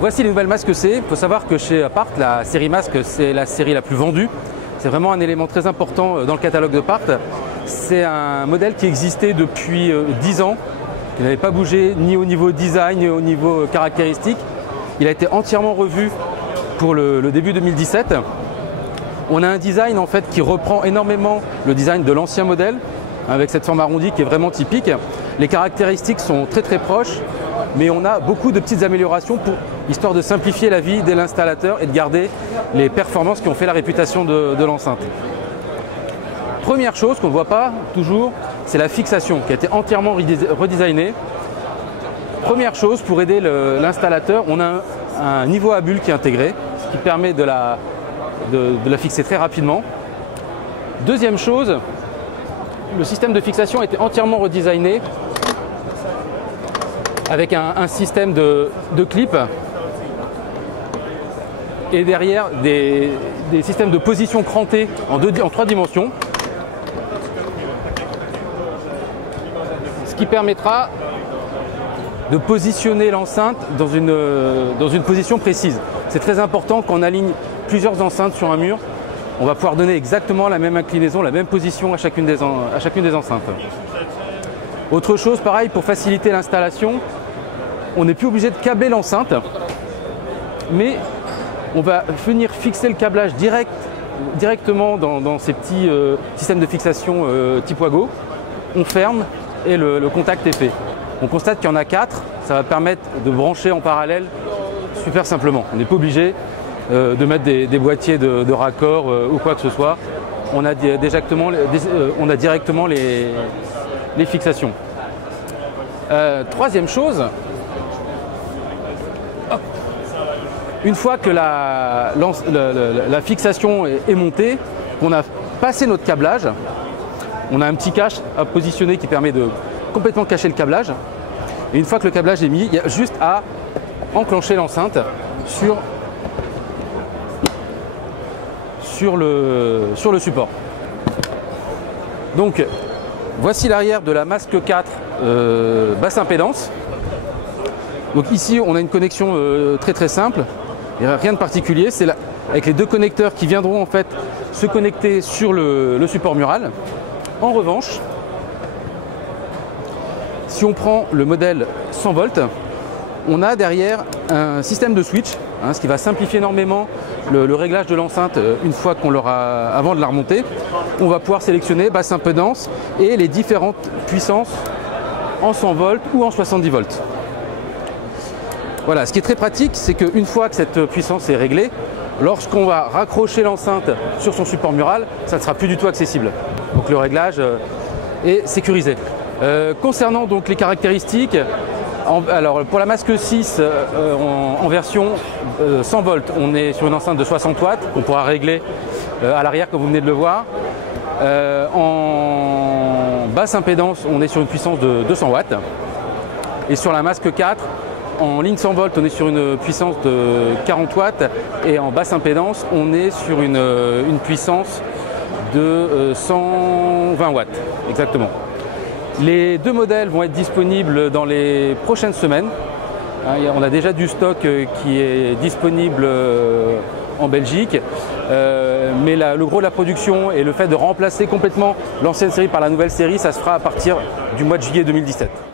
Voici les nouvelles masques C. Il faut savoir que chez Part, la série masque, c'est la série la plus vendue. C'est vraiment un élément très important dans le catalogue de Part. C'est un modèle qui existait depuis 10 ans, qui n'avait pas bougé ni au niveau design, ni au niveau caractéristique. Il a été entièrement revu pour le début 2017. On a un design en fait qui reprend énormément le design de l'ancien modèle, avec cette forme arrondie qui est vraiment typique. Les caractéristiques sont très proches, mais on a beaucoup de petites améliorations histoire de simplifier la vie de l'installateur et de garder les performances qui ont fait la réputation de l'enceinte. Première chose qu'on ne voit pas toujours, c'est la fixation qui a été entièrement redesignée. Première chose, pour aider l'installateur, on a un niveau à bulle qui est intégré, ce qui permet de la fixer très rapidement. Deuxième chose, le système de fixation a été entièrement redesigné avec un système de clips et derrière des systèmes de position crantés en 3 dimensions, ce qui permettra de positionner l'enceinte dans une position précise. C'est très important quand on aligne plusieurs enceintes sur un mur, on va pouvoir donner exactement la même inclinaison, la même position à chacune des enceintes. Autre chose, pareil, pour faciliter l'installation, on n'est plus obligé de câbler l'enceinte, mais on va venir fixer le câblage directement dans ces petits systèmes de fixation type Wago. On ferme et le contact est fait. On constate qu'il y en a 4, ça va permettre de brancher en parallèle super simplement. On n'est pas obligé de mettre des boîtiers de raccord ou quoi que ce soit. On a directement les fixations. Troisième chose, une fois que la fixation est montée, qu'on a passé notre câblage, on a un petit cache à positionner qui permet de complètement cacher le câblage. Et une fois que le câblage est mis, il y a juste à enclencher l'enceinte sur le support. Donc voici l'arrière de la Masque 4 basse impédance. Donc ici on a une connexion très simple, il n'y a rien de particulier, c'est avec les 2 connecteurs qui viendront en fait se connecter sur le support mural. En revanche, si on prend le modèle 100 volts, on a derrière un système de switch, ce qui va simplifier énormément le réglage de l'enceinte une fois qu'on l'aura, avant de la remonter. On va pouvoir sélectionner basse impédance et les différentes puissances en 100 volts ou en 70 volts. Voilà, ce qui est très pratique, c'est qu'une fois que cette puissance est réglée, lorsqu'on va raccrocher l'enceinte sur son support mural, ça ne sera plus du tout accessible. Donc le réglage est sécurisé. Concernant donc les caractéristiques, alors pour la Masque 6 en version 100 volts, on est sur une enceinte de 60 watts qu'on pourra régler à l'arrière comme vous venez de le voir. En basse impédance, on est sur une puissance de 200 watts. Et sur la Masque 4, en ligne 100 volts, on est sur une puissance de 40 watts. Et en basse impédance, on est sur une puissance de 120 watts, exactement. Les 2 modèles vont être disponibles dans les prochaines semaines. On a déjà du stock qui est disponible en Belgique, mais le gros de la production et le fait de remplacer complètement l'ancienne série par la nouvelle série, ça se fera à partir du mois de juillet 2017.